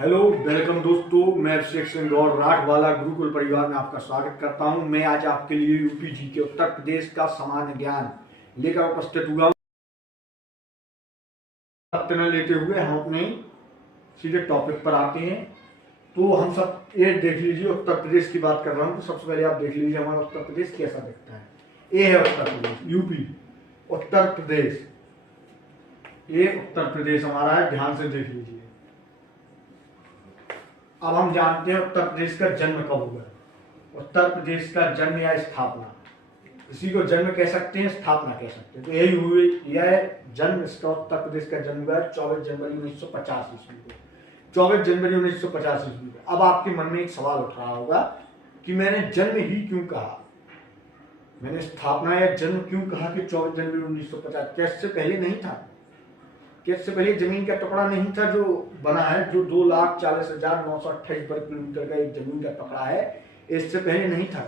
Hello welcome दोस्तों, मैं अभिषेक सिंह और राठवाला गुरुकुल परिवार में आपका स्वागत करता हूं। मैं आज आपके लिए यूपी जी के उत्तर प्रदेश का सामान्य ज्ञान लेकर उपस्थित हुआ हूं। लेते हुए हम अपने सीधे टॉपिक पर आते हैं। तो हम सब ये देख लीजिए, उत्तर प्रदेश की बात कर रहा हूं। तो सबसे पहले आप देख लीजिए हमारा उत्तर प्रदेश कैसा दिखता है। ये है उत्तर प्रदेश, यूपी, उत्तर प्रदेश। ये उत्तर प्रदेश हमारा है, ध्यान से देख लीजिए। अब हम जानते हैं उत्तर प्रदेश का जन्म कब हुआ। उत्तर प्रदेश का जन्म या स्थापना, इसी को जन्म कह सकते हैं, स्थापना कह सकते हैं। तो यही हुई, यह जन्म, इसका उत्तर प्रदेश का जन्म हुआ 24 जनवरी 1950 ईस्वी को। 24 जनवरी 1950 ईस्वी को। अब आपके मन में एक सवाल उठ रहा होगा कि मैंने जन्म ही क्यों कहा, मैंने स्थापना या जन्म क्यों कहा कि 24 जनवरी 1950? क्या इससे पहले नहीं था? क्या इससे पहले जमीन का टुकड़ा नहीं था जो बना है, जो 2,40,928 वर्ग किलोमीटर का एक जमीन का टुकड़ा है? इससे पहले नहीं था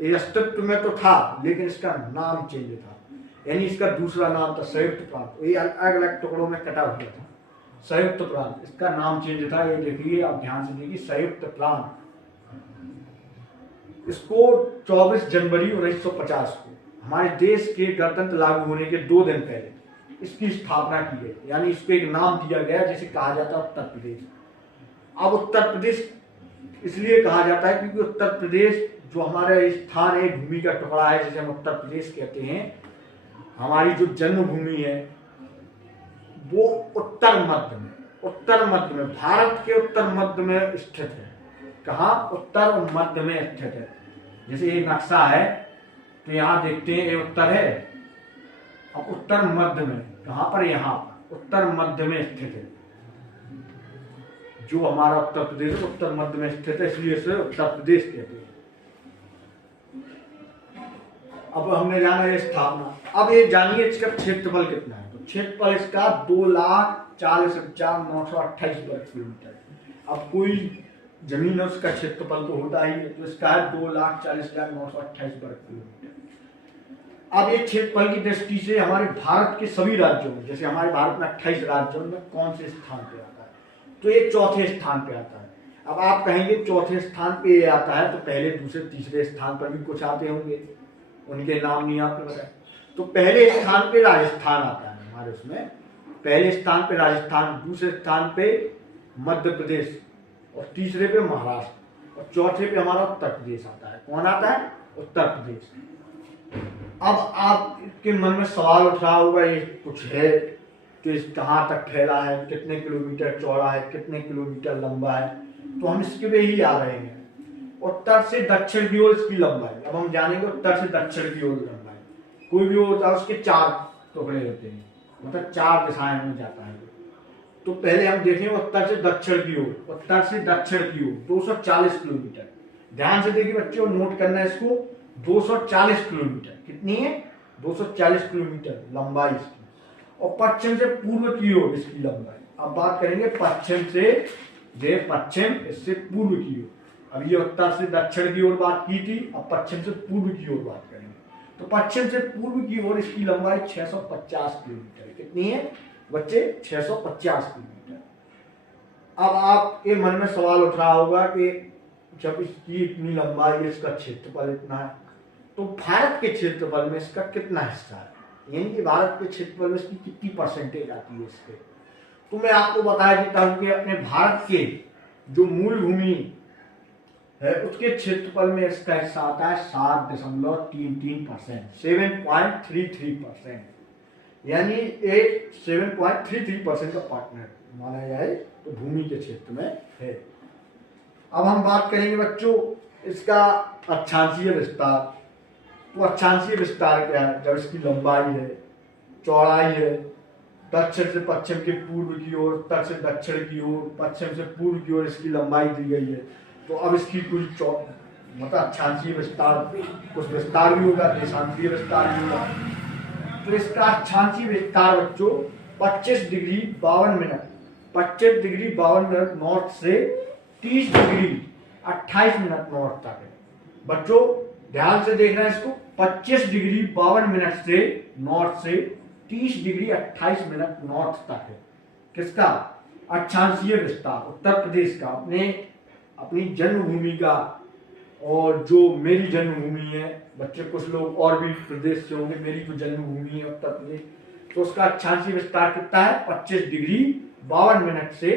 ये अस्तित्व में तो था, लेकिन इसका नाम चेंज था। यानी इसका दूसरा नाम था संयुक्त प्रांत। ये अलग अलग टुकड़ों में कटा हुआ था, संयुक्त प्रांत, इसका नाम चेंज था। ये देखिए, आप ध्यान से देखिए, संयुक्त प्रांत। इसको 24 जनवरी 1950 को हमारे देश के गणतंत्र लागू होने के 2 दिन पहले इसकी स्थापना की गई। यानी इसको एक नाम दिया गया जिसे कहा जाता है उत्तर प्रदेश। अब उत्तर प्रदेश इसलिए कहा जाता है क्योंकि उत्तर प्रदेश जो हमारा स्थान है, भूमि का टुकड़ा है, जिसे हम उत्तर प्रदेश कहते हैं, हमारी जो जन्मभूमि है वो उत्तर मध्य में, भारत के उत्तर मध्य में स्थित है। कहाँ? उत्तर मध्य में स्थित है। जैसे ये नक्शा है, तो यहाँ देखते हैं ये उत्तर है। अब उत्तर मध्य में, कहां पर? यहाँ उत्तर मध्य में स्थित है। जो हमारा उत्तर प्रदेश उत्तर मध्य में स्थित है, इसलिए इसे उत्तर प्रदेश कहते हैं। अब हमने जाना है स्थापना। अब ये जानिए इसका क्षेत्रफल कितना है। तो क्षेत्रफल इसका 2,40,928 वर्ग किलोमीटर। अब कोई जमीन है, उसका क्षेत्रफल तो होता ही है, तो इसका है 2,40,928 वर्ग किलोमीटर। अब एक क्षेत्रफल की दृष्टि से हमारे भारत के सभी राज्यों में, जैसे हमारे भारत में 28 राज्यों में, कौन से स्थान पे आता है? तो ये चौथे स्थान पे आता है। अब आप कहेंगे चौथे स्थान पे ये आता है, तो पहले, दूसरे, तीसरे स्थान पर भी कुछ आते होंगे, उनके नाम नहीं आपने बताया। तो पहले स्थान पे राजस्थान आता है हमारे उसमें, पहले स्थान पे राजस्थान, दूसरे स्थान पे मध्य प्रदेश, और तीसरे पे महाराष्ट्र, और चौथे पे हमारा उत्तर प्रदेश आता है। कौन आता है? उत्तर प्रदेश। अब आपके मन में सवाल उठ रहा होगा, ये कुछ है तो इस कहाँ तक फैला है, कितने किलोमीटर चौड़ा है, कितने किलोमीटर लंबा है? तो हम इसके पे ही आ रहे हैं। उत्तर से दक्षिण की ओर इसकी लंबाई। अब हम जानेंगे उत्तर से दक्षिण की ओर लंबाई। कोई भी होता है उसके 4 टुकड़े होते हैं, मतलब 4 दिशाएं में जाता है। तो पहले हम देखेंगे उत्तर से दक्षिण की ओर। उत्तर से दक्षिण की ओर 240 किलोमीटर। ध्यान से देखिए बच्चों, नोट करना है इसको। 240 किलोमीटर कितनी है? 240 किलोमीटर लंबाई इसकी। और पश्चिम से पूर्व की ओर इसकी लंबाई। अब बात करेंगे पश्चिम से, पश्चिम इससे पूर्व की ओर। अब ये उत्तर से दक्षिण की ओर बात की थी, अब पश्चिम से पूर्व की ओर बात करेंगे। तो पश्चिम से पूर्व की ओर इसकी लंबाई 650 किलोमीटर। कितनी है बच्चे? 650 किलोमीटर। अब आपके मन में सवाल उठ रहा होगा कि जब इसकी इतनी लंबाई है, इसका क्षेत्रफल इतना है, तो भारत के क्षेत्रफल में इसका कितना हिस्सा है? यानी कि भारत के क्षेत्रफल में इसकी कितनी परसेंटेज आती है इसके? तो मैं आपको बता देता हूं कि अपने भारत के जो मूल भूमि है उसके क्षेत्रफल में इसका हिस्सा आता है 7.33%, 7.33%। यानी एक 7.33% का पार्टनर माना जाए तो भूमि के क्षेत्र में है। अब हम बात करेंगे बच्चों इसका अक्षांशीय विस्तार। तो अक्षांशीय विस्तार क्या है? जब इसकी लंबाई है, चौड़ाई है, दक्षिण से पश्चिम के पूर्व की ओर, उत्तर से दक्षिण की ओर, पश्चिम से पूर्व की ओर इसकी लंबाई दी गई है। तो अब इसकी कुल मतलब अक्षांशीय विस्तार, कुछ विस्तार भी होगा, देशांतरीय विस्तार भी होगा। तो इसका अक्षांशीय विस्तार बच्चों 25 degree 52 minute, 25 degree 52 minute north से 30 डिग्री 28 मिनट नॉर्थ तक है। बच्चों ध्यान से देखना है इसको, 25 डिग्री 52 मिनट से नॉर्थ से 30 डिग्री 28 मिनट नॉर्थ तक है। किसका? अक्षांशीय विस्तार उत्तर प्रदेश का अपनी जन्मभूमि का, और जो मेरी जन्मभूमि है, बच्चे कुछ लोग और भी प्रदेश से होंगे, मेरी जो जन्मभूमि है उत्तर प्रदेश, तो उसका अक्षांशीय विस्तार कितना है 25 डिग्री 52 मिनट से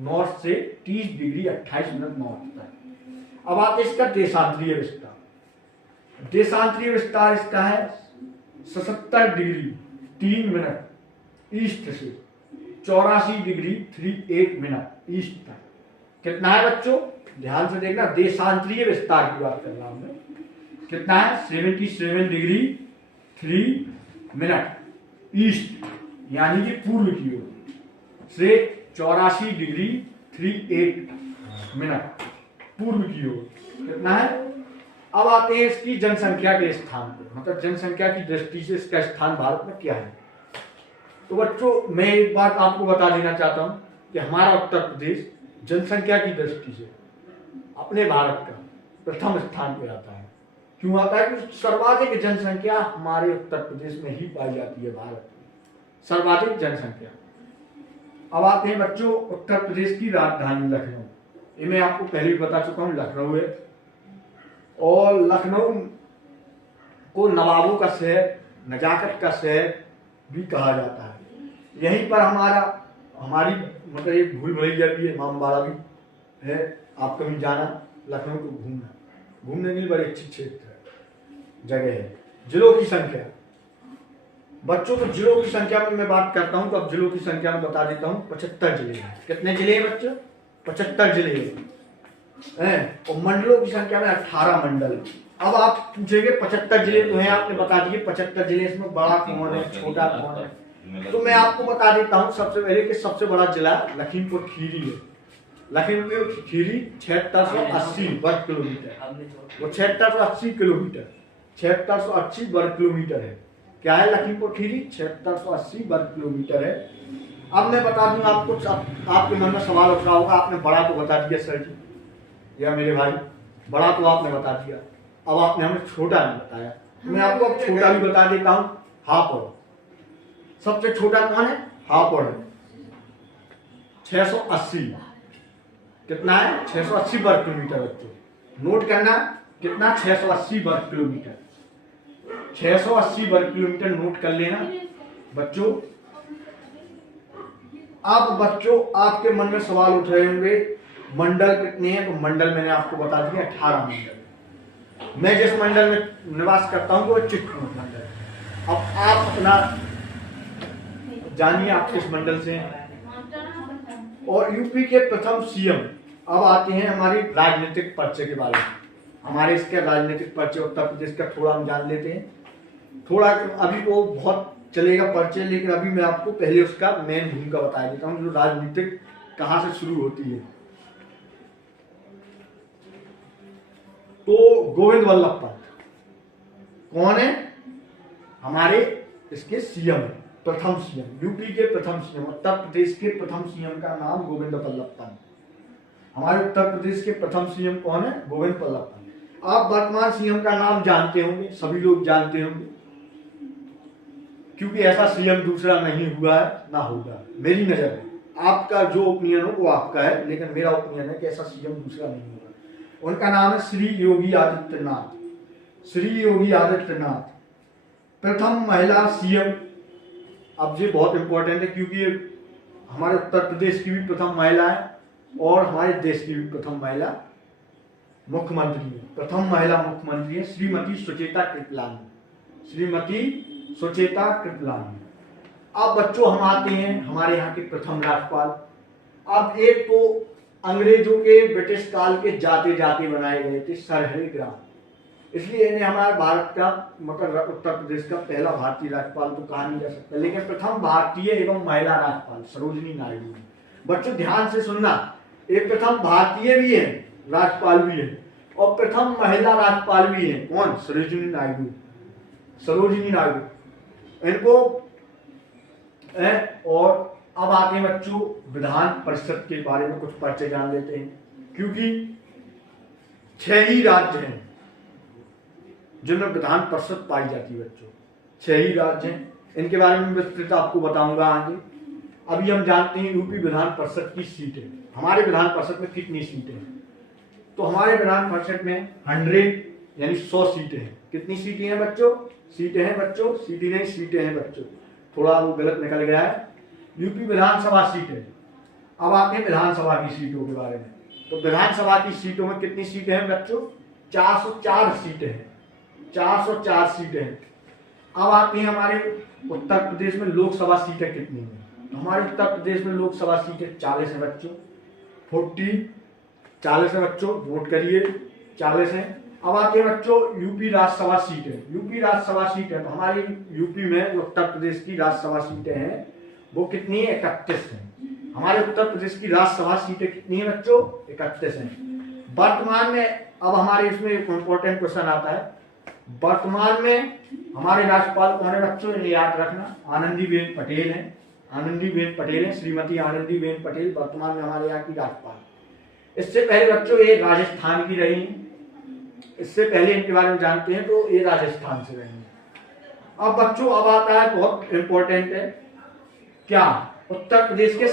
नॉर्थ से 30 डिग्री 28 मिनट नॉर्थ तक। अब आते इसका देशांतरीय विस्तार। देशांतरीय विस्तार इसका है 77 डिग्री 3 मिनट ईस्ट से 84 डिग्री 38 मिनट ईस्ट तक। कितना है बच्चों, ध्यान से देखना, देशांतरीय विस्तार की बात कर रहा हूं मैं। कितना है 77 डिग्री 3 मिनट ईस्ट, यानी कि पूर्व की ओर से 84 डिग्री 38 मिनट पूर्व की ओर। कितना है। अब आते हैं इसकी जनसंख्या के स्थान पर, मतलब जनसंख्या की दृष्टि से इसका स्थान भारत में क्या है। तो बच्चों मैं एक बात आपको बता देना चाहता हूं कि हमारा उत्तर प्रदेश जनसंख्या की दृष्टि से अपने भारत का प्रथम स्थान पे आता है। क्यों आता है? क्योंकि सर्वाधिक जनसंख्या हमारे उत्तर प्रदेश में ही पाई जाती है, भारत में सर्वाधिक जनसंख्या। अब आते हैं बच्चों उत्तर प्रदेश की राजधानी लखनऊ। ये मैं आपको पहले भी बता चुका हूं, लखनऊ है, और लखनऊ को नवाबों का शहर, नजाकत का शहर भी कहा जाता है। यहीं पर हमारी मतलब एक भूल भुलैया भी है, इमामबाड़ा भी है। आप कभी जाना लखनऊ को घूमने के लिए बड़ी अच्छी क्षेत्र है, जगह है। जिलों की संख्या बच्चों, तो जिलों की संख्या में मैं बात करता हूं, तो अब जिलों की संख्या में बता देता हूं। 75 जिले हैं। कितने जिले हैं बच्चों? 75 जिले हैं। और मंडलों की संख्या में 18 मंडल। अब आप पूछेंगे 75 जिले तो हैं, आपने बता दिए 75 जिले, इसमें बड़ा कौन है छोटा कौन है? तो मैं आपको बता देता हूं सबसे पहले कि सबसे बड़ा जिला लखीमपुर खीरी है। लखीमपुर खीरी 7680 वर्ग किलोमीटर, वो 7680 किलोमीटर 7680 वर्ग किलोमीटर है। क्या है लखीमपुर खीरी? 7680 वर्ग किलोमीटर है। अब मैं बता दूं आपको, आपके मन में सवाल उठ रहा होगा, आपने बड़ा तो बता दिया सर जी या मेरे भाई, बड़ा तो आपने बता दिया, अब आपने हमें छोटा नहीं बताया। मैं आपको अब छोटा भी बता देता हूं। हापुड़ सबसे छोटा कौन है? हापुड़ है 680। कितना है? 680 वर्ग किलोमीटर। बच्चों नोट करना, कितना? 680 वर्ग किलोमीटर। 680 वर्ग किलोमीटर नोट कर लेना बच्चों। अब बच्चों आपके मन में सवाल उठ रहे होंगे मंडल कितने हैं? तो मंडल मैंने आपको बता दिया 18 मंडल। मैं जिस मंडल में निवास करता हूं वो चित्रकूट मंडल है। अब आप अपना जानिए आप किस मंडल से हैं। और यूपी के प्रथम सीएम। अब आते हैं हमारी राजनीतिक परिचय के बारे में। हमारे इसके राजनीतिक परिचय उत्तर प्रदेश का थोड़ा हम जान लेते हैं। थोड़ा अभी वो बहुत चलेगा परिचय, लेकिन अभी मैं आपको पहले उसका मेन भूमिका बता देता हूँ, जो राजनीतिक कहां से शुरू होती है। तो गोविंद वल्लभ पंत कौन है? हमारे इसके सीएम है, प्रथम सीएम, यूपी के प्रथम सीएम। उत्तर प्रदेश के प्रथम सीएम का नाम गोविंद वल्लभ पंत। हमारे उत्तर प्रदेश के प्रथम सीएम कौन है? गोविंद वल्लभ पंत। आप वर्तमान सीएम का नाम जानते होंगे, सभी लोग जानते होंगे, क्योंकि ऐसा सीएम दूसरा नहीं हुआ है ना होगा मेरी नजर में। आपका जो ओपिनियन हो वो आपका है, लेकिन मेरा ओपिनियन है कि ऐसा सीएम दूसरा नहीं होगा। उनका नाम है श्री योगी आदित्यनाथ। श्री योगी आदित्यनाथ प्रथम महिला सीएम। अब ये बहुत इंपॉर्टेंट है, क्योंकि हमारे उत्तर प्रदेश की भी प्रथम महिला है और हमारे देश की भी प्रथम महिला मुख्यमंत्री है। प्रथम महिला मुख्यमंत्री है श्रीमती सुचेता कृपलानी। श्रीमती सुचेता कृपलानी। अब बच्चों हम आते हैं हमारे यहाँ के प्रथम राज्यपाल। अब एक तो अंग्रेजों के ब्रिटिश काल के जाते जाते बनाए गए थे सर हरि ग्राम, इसलिए इन्हें हमारे भारत का मतलब उत्तर प्रदेश का पहला भारतीय राज्यपाल तो कहा नहीं जा सकता, लेकिन प्रथम भारतीय एवं महिला राज्यपाल सरोजिनी नायडू। बच्चों ध्यान से सुनना, एक प्रथम भारतीय भी है, राज्यपाल भी है, और प्रथम महिला राज्यपाल भी है। कौन? सरोजिनी नायडू। सरोजिनी नायडू इनको और अब आते हैं बच्चों विधान परिषद के बारे में कुछ परिचय जान लेते हैं, क्योंकि 6 ही राज्य हैं जिनमें विधान परिषद पाई जाती है। बच्चों 6 ही राज्य हैं, इनके बारे में विस्तृत आपको बताऊंगा आगे। अभी हम जानते हैं यूपी विधान परिषद की सीटें, हमारे विधान परिषद में कितनी सीटें हैं। तो हमारे विधान परिषद में 100 यानी 100 सीटें हैं। कितनी सीटें हैं बच्चों? सीटें हैं बच्चों, सीटें नहीं सीटें हैं बच्चों, थोड़ा वो गलत निकल गया है। यूपी विधानसभा सीटें। अब आते हैं विधानसभा की सीटों के बारे में। तो विधानसभा की सीटों में कितनी सीटें हैं बच्चों? 404 सीटें हैं, 404 सीटें हैं। अब आते हैं हमारे उत्तर प्रदेश में लोकसभा सीटें कितनी हैं। हमारे उत्तर प्रदेश में लोकसभा सीटें 40 है बच्चों, 40 है बच्चों, वोट करिए, 40 है। अब आते हैं बच्चों यूपी राज्यसभा सीटें। यूपी राज्यसभा सीटें, तो हमारी यूपी में उत्तर प्रदेश की राज्यसभा सीटें हैं वो कितनी है? 31 है। हमारे उत्तर प्रदेश की राज्यसभा सीटें कितनी है बच्चों? 31 है। वर्तमान में अब हमारे इसमें एक इम्पोर्टेंट क्वेश्चन आता है, वर्तमान में हमारे राज्यपाल कौन है बच्चों? ये याद रखना, आनंदीबेन पटेल है। आनंदीबेन पटेल है, श्रीमती आनंदीबेन पटेल वर्तमान में हमारे यहाँ की राज्यपाल। इससे पहले बच्चों ये राजस्थान की रही हैं, इससे पहले इनके बारे में जानते हैं तो ये राजस्थान से रही हैं। अब बच्चों अब आता है बहुत इंपॉर्टेंट है, क्या उत्तर प्रदेश के